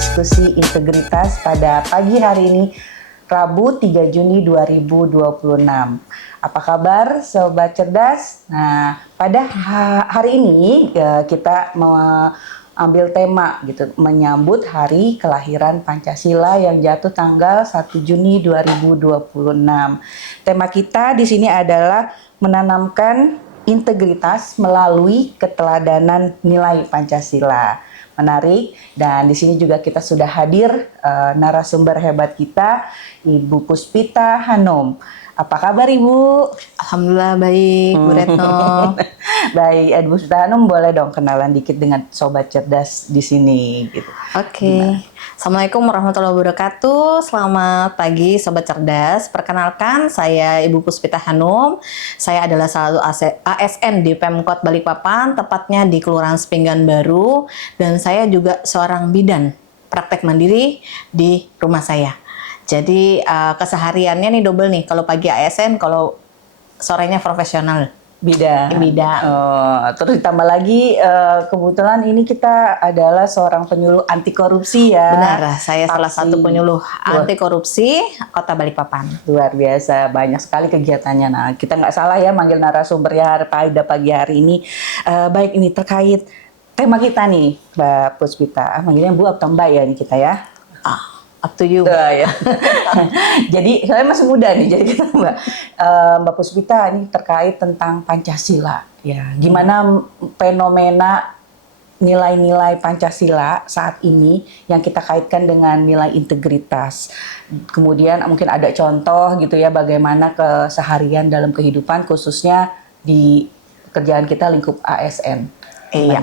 diskusi integritas pada pagi hari ini, Rabu 3 Juni 2026. Apa kabar Sobat Cerdas? Nah, pada hari ini kita ambil tema gitu, menyambut hari kelahiran Pancasila yang jatuh tanggal 1 Juni 2026. Tema kita di sini adalah menanamkan integritas melalui keteladanan nilai Pancasila. Menarik, dan di sini juga kita sudah hadir narasumber hebat kita, Ibu Puspita Hanum. Apa kabar Ibu? Alhamdulillah baik, Bu Retno. Baik, Ibu Puspita Hanum, boleh dong kenalan dikit dengan Sobat Cerdas di sini gitu. Oke. Assalamualaikum warahmatullahi wabarakatuh. Selamat pagi Sobat Cerdas. Perkenalkan, saya Ibu Puspita Hanum. Saya adalah salah satu ASN di Pemkot Balikpapan, tepatnya di Kelurahan Sepinggan Baru. Dan saya juga seorang bidan praktek mandiri di rumah saya. Jadi kesehariannya nih double nih. Kalau pagi ASN, kalau sorenya profesional. Bidang. Terus ditambah lagi kebetulan ini kita adalah seorang penyuluh anti korupsi ya. Benar, saya salah satu penyuluh anti korupsi Kota Balikpapan. Luar biasa, banyak sekali kegiatannya. Nah, kita nggak salah ya manggil narasumbernya pada pagi hari ini. Baik, ini terkait tema kita nih, Mbak Puspita. Manggilnya Bu atau Mbak ya ini kita ya? Up to you. Ya. Jadi saya masih muda nih, jadi kita Mbak Puspita ini terkait tentang Pancasila. Ya, gimana fenomena nilai-nilai Pancasila saat ini yang kita kaitkan dengan nilai integritas. Kemudian mungkin ada contoh gitu ya bagaimana keseharian dalam kehidupan khususnya di pekerjaan kita lingkup ASN. Iya.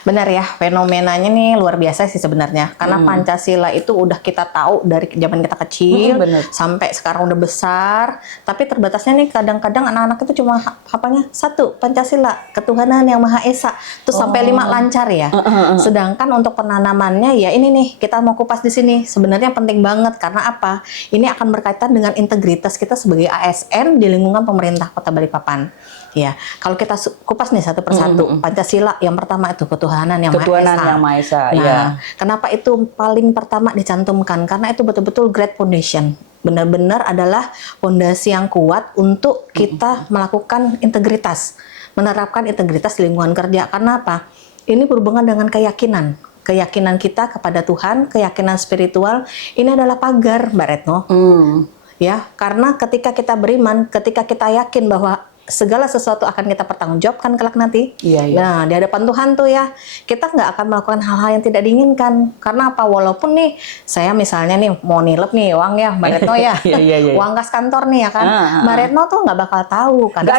Benar ya, fenomenanya nih luar biasa sih sebenarnya. Karena Pancasila itu udah kita tahu dari zaman kita kecil sampai sekarang udah besar. Tapi terbatasnya nih kadang-kadang anak-anak itu cuma hafalnya satu, Pancasila, ketuhanan yang Maha Esa. Terus sampai 5 lancar ya. Sedangkan untuk penanamannya ya ini nih, kita mau kupas di sini. Sebenarnya penting banget karena apa? Ini akan berkaitan dengan integritas kita sebagai ASN di lingkungan pemerintah Kota Balikpapan. Ya, kalau kita kupas nih satu persatu, Pancasila yang pertama itu ketuhanan yang Maha Esa. Nah, kenapa itu paling pertama dicantumkan? Karena itu betul-betul great foundation. Benar-benar adalah fondasi yang kuat untuk kita melakukan integritas, menerapkan integritas di lingkungan kerja. Karena apa? Ini berhubungan dengan keyakinan. Keyakinan kita kepada Tuhan, keyakinan spiritual, ini adalah pagar, Mbak Retno. Ya, karena ketika kita beriman, ketika kita yakin bahwa segala sesuatu akan kita pertanggungjawabkan kelak nanti. Nah, di hadapan Tuhan tuh ya, kita nggak akan melakukan hal-hal yang tidak diinginkan. Karena apa? Walaupun nih, saya misalnya nih mau nilep nih uang ya, Mbak Retno ya, uang kas kantor nih ya kan, Mbak Retno tuh nggak bakal tahu. Karena nggak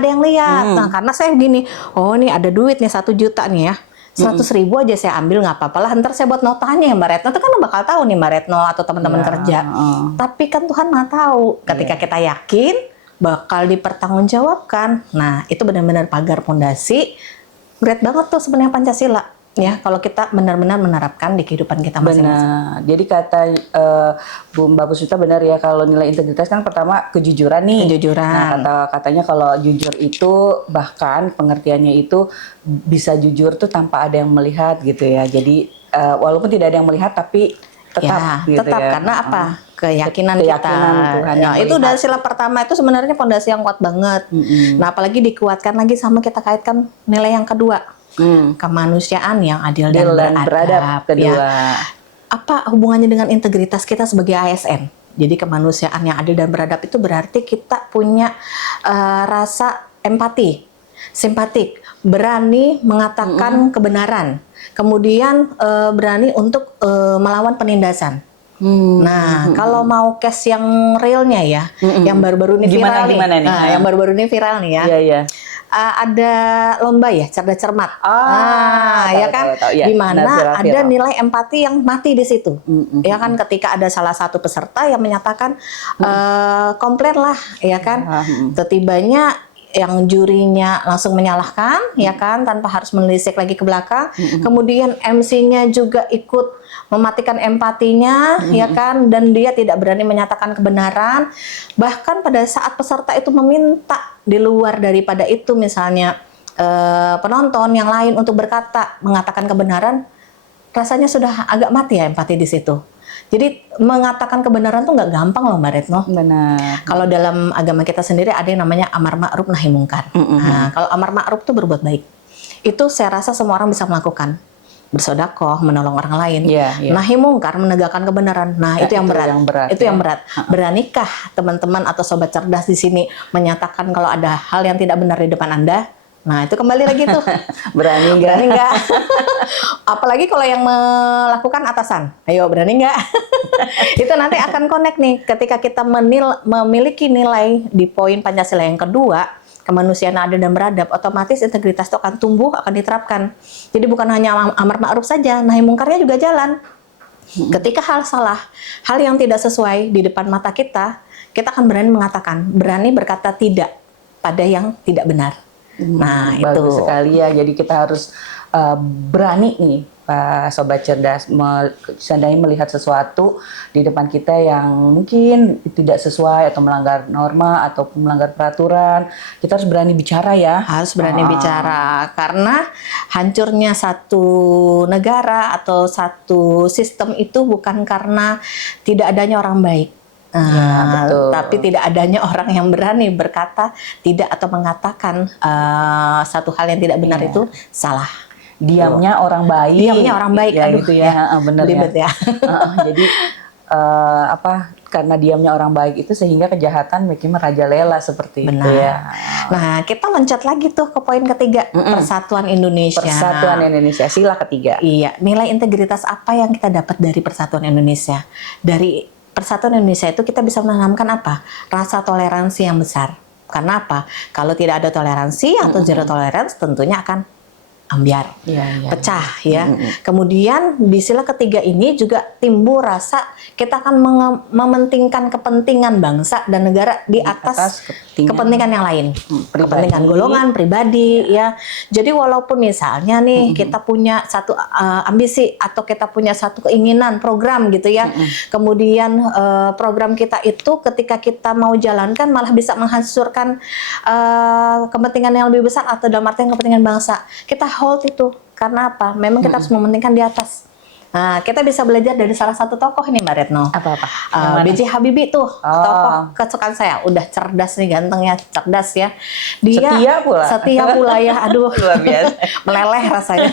ada yang lihat. Nah, karena saya gini, oh nih ada duit nih 1 juta nih ya. 100.000 aja saya ambil nggak apa-apa lah, ntar saya buat notanya ya Mbak Retno, itu kan bakal tahu nih Mbak Retno atau teman-teman kerja. Tapi kan Tuhan nggak tahu. Ketika kita yakin bakal dipertanggungjawabkan. Nah, itu benar-benar pagar fondasi. Great banget tuh sebenarnya Pancasila. Ya, kalau kita benar-benar menerapkan di kehidupan kita masing-masing. Benar. Jadi kata Bu Mbak Puspita benar ya, kalau nilai integritas kan pertama kejujuran nih. Kejujuran. Nah, katanya kalau jujur itu bahkan pengertiannya itu bisa jujur tuh tanpa ada yang melihat gitu ya. Jadi walaupun tidak ada yang melihat tapi tetap ya, gitu tetap ya. Karena apa? Keyakinan kita. Tuhan Nah, itu dari sila pertama itu sebenarnya fondasi yang kuat banget. Nah, apalagi dikuatkan lagi sama kita kaitkan nilai yang kedua. Kemanusiaan yang adil dan beradab. Kedua. Ya. Apa hubungannya dengan integritas kita sebagai ASN? Jadi kemanusiaan yang adil dan beradab itu berarti kita punya rasa empati, simpatik, berani mengatakan kebenaran, kemudian berani untuk melawan penindasan. Nah, kalau mau case yang realnya ya, yang baru-baru ini viral nih. Nah, yang baru-baru ini viral nih ya. Ada lomba ya, cerdas cermat. Ya kan, di mana ada nilai empati yang mati di situ. Ya kan, ketika ada salah satu peserta yang menyatakan komplain lah, ya kan. Setibanya yang jurinya langsung menyalahkan, ya kan, tanpa harus menelisik lagi ke belakang. Kemudian MC-nya juga ikut mematikan empatinya, ya kan, dan dia tidak berani menyatakan kebenaran. Bahkan pada saat peserta itu meminta di luar daripada itu, misalnya penonton yang lain untuk mengatakan kebenaran, rasanya sudah agak mati ya empati di situ. Jadi mengatakan kebenaran tuh nggak gampang loh Mbak Retno. Benar. Kalau dalam agama kita sendiri ada yang namanya amar ma'ruf nahi mungkar. Nah, kalau amar ma'ruf tuh berbuat baik. Itu saya rasa semua orang bisa melakukan. Bersedekah, menolong orang lain. Nahi mungkar, menegakkan kebenaran. Nah, itu yang berat. Itu yang berat. Beranikah teman-teman atau sobat cerdas di sini menyatakan kalau ada hal yang tidak benar di depan Anda? Nah, itu kembali lagi tuh. Berani nggak? Berani nggak? Apalagi kalau yang melakukan atasan. Ayo, berani nggak? Itu nanti akan connect nih. Ketika kita memiliki nilai di poin Pancasila yang kedua, kemanusiaan adil dan beradab, otomatis integritas itu akan tumbuh, akan diterapkan. Jadi bukan hanya amar ma'ruf saja, nahi mungkarnya juga jalan. Ketika hal salah, hal yang tidak sesuai di depan mata kita akan berani mengatakan, berani berkata tidak pada yang tidak benar. Nah, bagus itu sekali ya. Jadi kita harus berani nih, Pak Sobat Cerdas, seandainya melihat sesuatu di depan kita yang mungkin tidak sesuai atau melanggar norma ataupun melanggar peraturan, kita harus berani bicara ya. harus berani bicara, karena hancurnya satu negara atau satu sistem itu bukan karena tidak adanya orang baik. Betul. Tapi tidak adanya orang yang berani berkata tidak atau mengatakan satu hal yang tidak benar itu salah. Diamnya orang baik. Diamnya orang baik. Ya, Aduh gitu ya. Bener belibet ya. Jadi karena diamnya orang baik itu sehingga kejahatan makin merajalela seperti itu ya. Nah, kita loncat lagi tuh ke poin ketiga, Persatuan Indonesia. Persatuan Indonesia, sila ketiga. Iya, nilai integritas apa yang kita dapat dari Persatuan Indonesia? Dari Persatuan Indonesia itu kita bisa menanamkan apa? Rasa toleransi yang besar. Karena apa? Kalau tidak ada toleransi atau zero tolerance, tentunya akan ambiar, pecah ya. Kemudian di sila ketiga ini juga timbul rasa kita akan mementingkan kepentingan bangsa dan negara di atas kepentingan yang lain, kepentingan golongan pribadi ya. Jadi walaupun misalnya nih kita punya satu ambisi atau kita punya satu keinginan program gitu ya, kemudian program kita itu ketika kita mau jalankan malah bisa menghancurkan kepentingan yang lebih besar atau dalam artian kepentingan bangsa. Kita hold itu karena apa? Memang kita harus mementingkan di atas. Nah, kita bisa belajar dari salah satu tokoh ini Mbak Retno. Apa-apa? B.J. Habibie tuh, tokoh kesukaan saya. Udah cerdas nih, ganteng ya, cerdas ya. Dia setia pula ya. Aduh, luar biasa. Meleleh rasanya.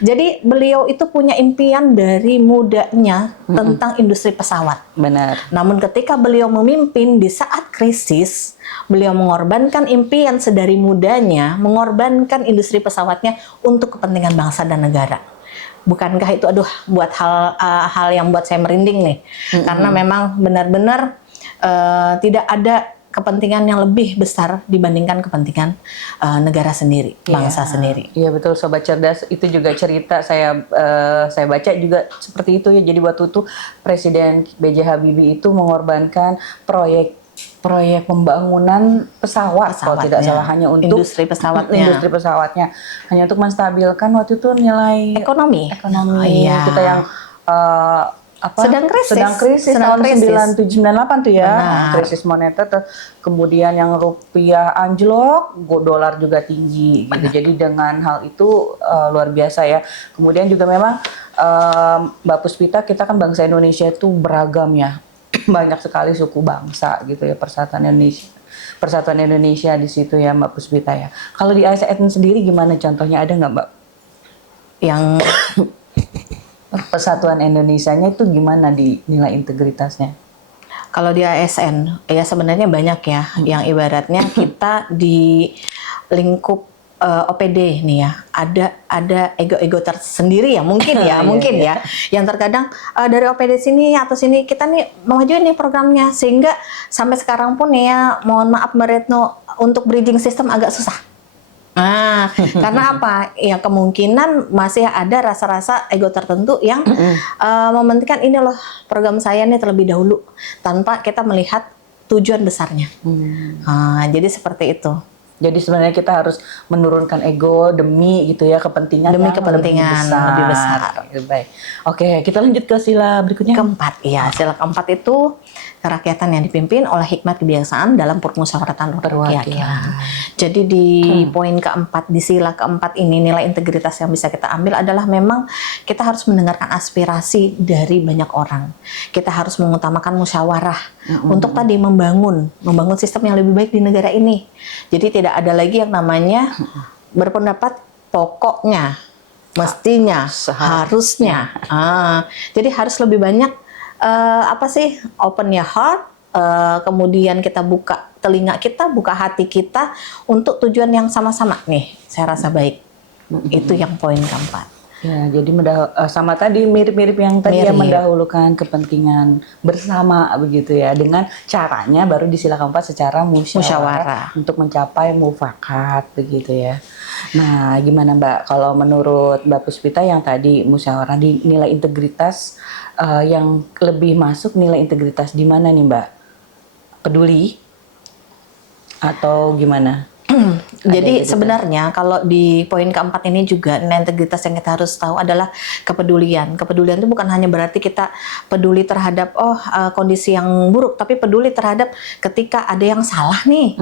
Jadi beliau itu punya impian dari mudanya tentang industri pesawat. Benar. Namun ketika beliau memimpin di saat krisis, beliau mengorbankan impian sedari mudanya, mengorbankan industri pesawatnya untuk kepentingan bangsa dan negara. Bukankah itu buat hal yang buat saya merinding nih, karena memang benar-benar tidak ada kepentingan yang lebih besar dibandingkan kepentingan negara sendiri, bangsa sendiri. Iya betul Sobat Cerdas, itu juga cerita saya baca juga seperti itu ya. Jadi waktu itu Presiden B.J. Habibie itu mengorbankan proyek pembangunan pesawat kalau tidak salah, hanya untuk industri pesawatnya hanya untuk menstabilkan waktu itu nilai ekonomi kita yang sedang krisis tahun 9798 tuh ya. Krisis moneter, kemudian yang rupiah anjlok, dolar juga tinggi gitu. Jadi dengan hal itu luar biasa ya. Kemudian juga memang Mbak Puspita, kita kan bangsa Indonesia itu beragam ya. Banyak sekali suku bangsa gitu ya. Persatuan Indonesia di situ ya Mbak Puspita ya. Kalau di ASN sendiri gimana contohnya, ada nggak Mbak? Yang Persatuan Indonesianya itu gimana di nilai integritasnya? Kalau di ASN ya sebenarnya banyak ya, yang ibaratnya kita di lingkup OPD nih ya, ada ego tersendiri ya mungkin ya, ya, yang terkadang dari OPD sini atau sini kita nih memajuin nih programnya, sehingga sampai sekarang pun ya, mohon maaf Mbak Retno, untuk bridging system agak susah. Nah, karena apa? Ya kemungkinan masih ada rasa-rasa ego tertentu yang mementingkan ini loh program saya nih terlebih dahulu, tanpa kita melihat tujuan besarnya. Jadi seperti itu. Jadi sebenarnya kita harus menurunkan ego demi gitu ya kepentingan Demi yang kepentingan lebih besar. Baik. Oke, kita lanjut ke sila berikutnya. Keempat, ya, sila keempat itu kerakyatan yang dipimpin oleh hikmat kebiasaan dalam permusyawaratan rakyat. Jadi di poin keempat, di sila keempat ini, nilai integritas yang bisa kita ambil adalah memang kita harus mendengarkan aspirasi dari banyak orang. Kita harus mengutamakan musyawarah untuk tadi membangun sistem yang lebih baik di negara ini. Jadi tidak ada lagi yang namanya berpendapat pokoknya, mestinya, harusnya. Jadi harus lebih banyak open your heart, kemudian kita buka telinga kita, buka hati kita untuk tujuan yang sama-sama nih. Saya rasa baik. Itu yang poin keempat. Ya, jadi sama tadi mirip-mirip yang tadi ya, mendahulukan kepentingan bersama begitu ya, dengan caranya baru di sila keempat secara musyawarah untuk mencapai mufakat begitu ya. Nah, gimana Mbak kalau menurut Mbak Puspita yang tadi musyawarah di nilai integritas yang lebih masuk nilai integritas di mana nih Mbak? Peduli atau gimana? Jadi sebenarnya kalau di poin keempat ini juga nilai integritas yang kita harus tahu adalah kepedulian. Kepedulian itu bukan hanya berarti kita peduli terhadap kondisi yang buruk, tapi peduli terhadap ketika ada yang salah nih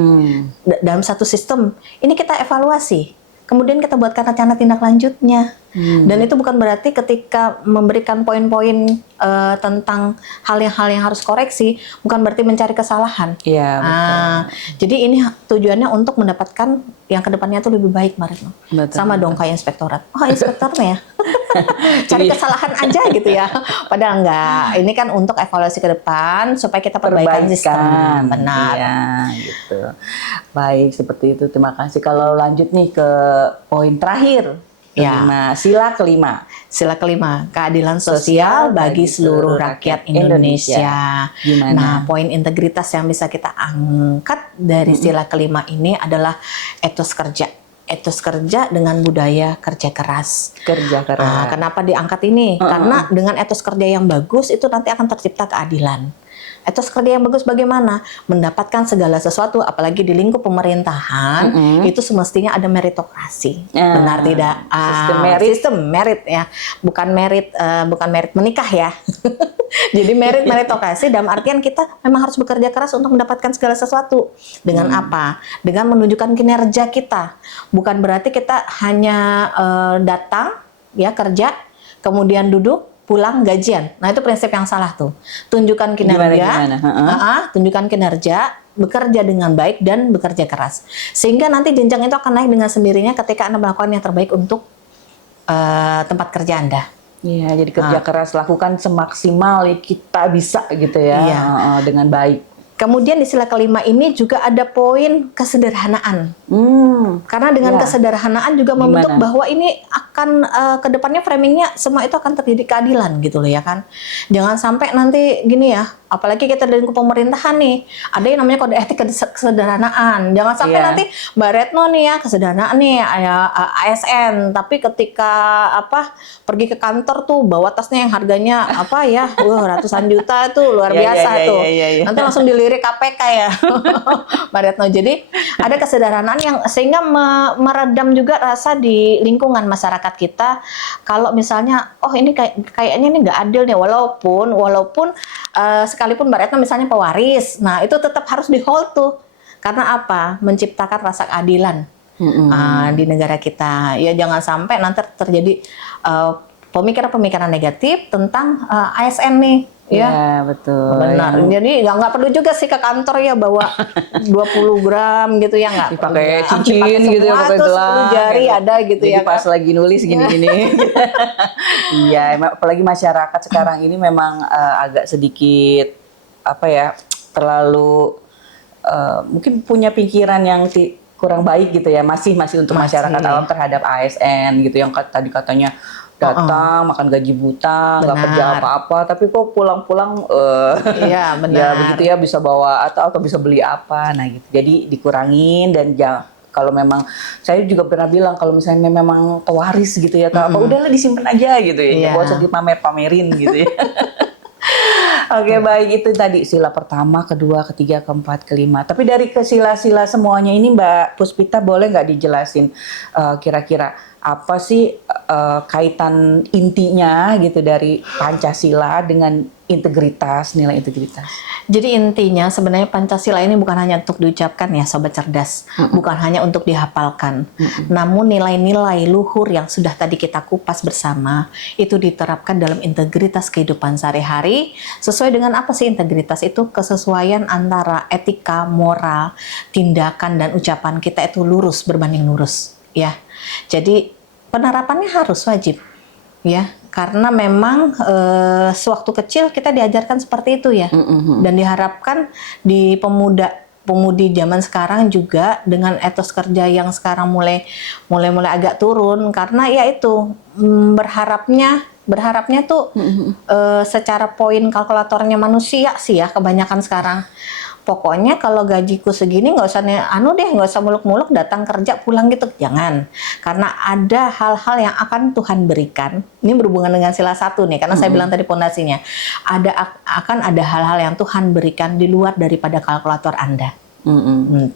dalam satu sistem. Ini kita evaluasi. Kemudian kita buatkan rencana tindak lanjutnya. Dan itu bukan berarti ketika memberikan poin-poin tentang hal yang harus koreksi, bukan berarti mencari kesalahan. Iya, betul. Jadi ini tujuannya untuk mendapatkan yang kedepannya tuh lebih baik, Mbak Retno. Sama dong kayak inspektorat. Oh, inspektornya ya. Cari kesalahan aja gitu ya. Padahal enggak. Ini kan untuk evaluasi ke depan supaya kita perbaikan sistem. Benar. Iya, gitu. Baik, seperti itu. Terima kasih. Kalau lanjut nih ke poin terakhir. Sila kelima. Sila kelima, keadilan sosial bagi seluruh rakyat Indonesia. Gimana? Nah, poin integritas yang bisa kita angkat dari sila kelima ini adalah etos kerja. Etos kerja dengan budaya kerja keras. Kerja keras. Kenapa diangkat ini? Karena dengan etos kerja yang bagus itu nanti akan tercipta keadilan. Etos kerja yang bagus bagaimana? Mendapatkan segala sesuatu, apalagi di lingkup pemerintahan, itu semestinya ada meritokrasi. Benar tidak? Sistem merit ya, bukan merit menikah ya. Jadi meritokrasi dalam artian kita memang harus bekerja keras untuk mendapatkan segala sesuatu. Dengan apa? Dengan menunjukkan kinerja kita. Bukan berarti kita hanya datang ya kerja, kemudian duduk, pulang gajian. Nah, itu prinsip yang salah tuh. Tunjukkan kinerja, tunjukkan kinerja, bekerja dengan baik dan bekerja keras. Sehingga nanti jenjang itu akan naik dengan sendirinya ketika Anda melakukan yang terbaik untuk tempat kerja Anda. Iya, jadi kerja keras, lakukan semaksimal kita bisa gitu ya, dengan baik. Kemudian di sila kelima ini juga ada poin kesederhanaan. Karena dengan kesederhanaan juga membentuk bahwa ini akan kedepannya framingnya semua itu akan terjadi keadilan gitu loh ya kan. Jangan sampai nanti gini ya, apalagi kita di lingkup pemerintahan nih, ada yang namanya kode etik kesederhanaan. Jangan sampai nanti Mbak Retno nih ya kesederhanaan nih ASN, tapi ketika pergi ke kantor tuh bawa tasnya yang harganya ratusan juta tuh luar biasa tuh. Nanti langsung dilirik KPK ya Mbak Retno. Jadi ada kesederhanaan yang sehingga meredam juga rasa di lingkungan masyarakat kita kalau misalnya ini kayaknya ini nggak adil nih, walaupun sekalipun Mbak Retno misalnya pewaris, nah itu tetap harus di hold tuh. Karena apa? Menciptakan rasa keadilan di negara kita. Ya jangan sampai nanti terjadi pemikiran-pemikiran negatif tentang ASN nih. Ya, betul. Benar. Jadi nggak perlu juga sih ke kantor ya bawa 20 gram gitu ya, nggak dipakai cincin gitu ya, pakai gelang, jari ada gitu. Jadi ya pas lagi nulis gini-gini. Iya, apalagi masyarakat sekarang ini memang agak sedikit terlalu mungkin punya pikiran yang kurang baik gitu ya, masih untuk masyarakat awam terhadap ASN gitu yang tadi katanya datang makan gaji buta, nggak kerja apa-apa, tapi kok pulang-pulang ya begitu ya bisa bawa atau bisa beli apa, nah gitu. Jadi dikurangin dan kalau memang saya juga pernah bilang kalau misalnya memang pewaris gitu ya, udahlah disimpan aja gitu ya, nggak usah dipamerin gitu ya. Oke, baik, itu tadi sila pertama, kedua, ketiga, keempat, kelima. Tapi dari ke sila-sila semuanya ini Mbak Puspita boleh nggak dijelasin kira-kira apa sih kaitan intinya gitu dari Pancasila dengan integritas, nilai integritas? Jadi intinya sebenarnya Pancasila ini bukan hanya untuk diucapkan ya Sobat Cerdas, bukan hanya untuk dihafalkan, namun nilai-nilai luhur yang sudah tadi kita kupas bersama itu diterapkan dalam integritas kehidupan sehari-hari. Sesuai dengan apa sih integritas itu? Kesesuaian antara etika, moral, tindakan dan ucapan kita itu lurus berbanding lurus, ya. Jadi penerapannya harus wajib, ya. Karena memang sewaktu kecil kita diajarkan seperti itu ya, dan diharapkan di pemudi zaman sekarang juga dengan etos kerja yang sekarang mulai agak turun, karena ya itu berharapnya tuh secara poin kalkulatornya manusia sih ya kebanyakan sekarang. Pokoknya kalau gajiku segini nggak usah muluk-muluk datang kerja pulang gitu, jangan. Karena ada hal-hal yang akan Tuhan berikan. Ini berhubungan dengan sila 1 nih, karena saya bilang tadi pondasinya. Akan ada hal-hal yang Tuhan berikan di luar daripada kalkulator Anda.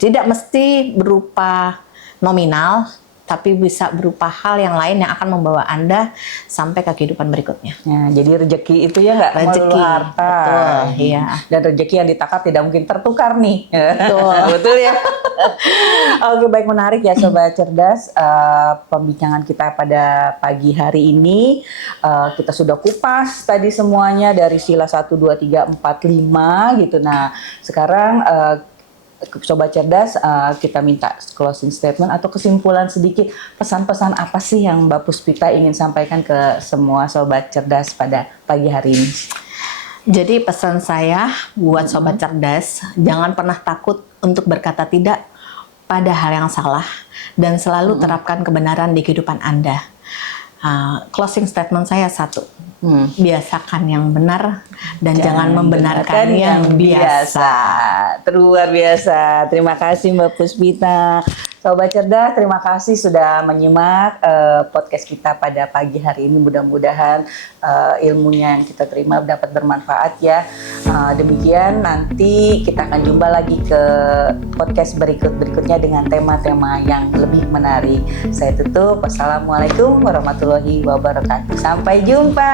Tidak mesti berupa nominal, tapi bisa berupa hal yang lain yang akan membawa Anda sampai ke kehidupan berikutnya. Ya, jadi rezeki itu ya nggak melulu harta. Betul, iya. Dan rezeki yang ditakar tidak mungkin tertukar nih. Betul. Betul ya. Oke, baik, menarik ya Sobat Cerdas. Pembincangan kita pada pagi hari ini kita sudah kupas tadi semuanya dari sila 1, 2, 3, 4, 5 gitu. Nah, sekarang Sobat Cerdas, kita minta closing statement atau kesimpulan sedikit, pesan-pesan apa sih yang Mbak Puspita ingin sampaikan ke semua Sobat Cerdas pada pagi hari ini? Jadi pesan saya buat Sobat Cerdas, jangan pernah takut untuk berkata tidak pada hal yang salah dan selalu terapkan kebenaran di kehidupan Anda. Closing statement saya 1. Biasakan yang benar dan jangan membenarkan yang biasa. Luar biasa. Terima kasih Mbak Puspita. Sobat Cerdas, terima kasih sudah menyimak podcast kita pada pagi hari ini. Mudah-mudahan ilmunya yang kita terima dapat bermanfaat ya. Demikian, nanti kita akan jumpa lagi ke podcast berikutnya dengan tema-tema yang lebih menarik. Saya tutup. Wassalamualaikum warahmatullahi wabarakatuh. Sampai jumpa.